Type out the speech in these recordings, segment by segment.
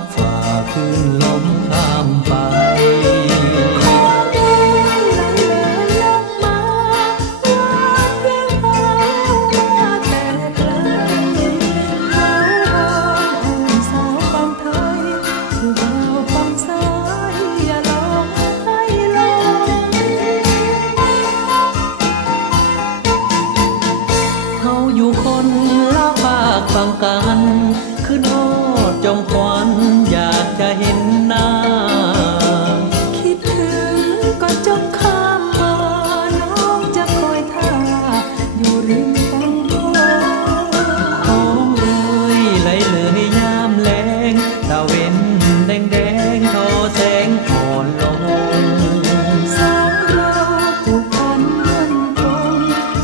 กฝ่าขึ้นลมข้ามไปอยู่คนละภาคฝั่งกันขึ้นฮอดจอมขวัญอยากจะเห็นหน้าคิดถึงก็จงข้ามมาน้องจะคอยท่าอยู่ริมฝั่งโน้นของเอ่ยไหลเลยยามแลงตะเว้นแดงแดงทอแสงอ่อนลงสองเราผูกพันมั่นคง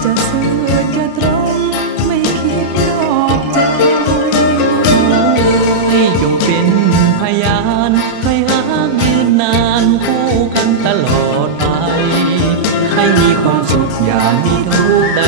จะซื่อจะตรงไม่คิดนอกใจจงเป็นพยานให้หากยืนนานคู่กันตลอดไปให้มีความสุขอย่ามีทุกข์ใด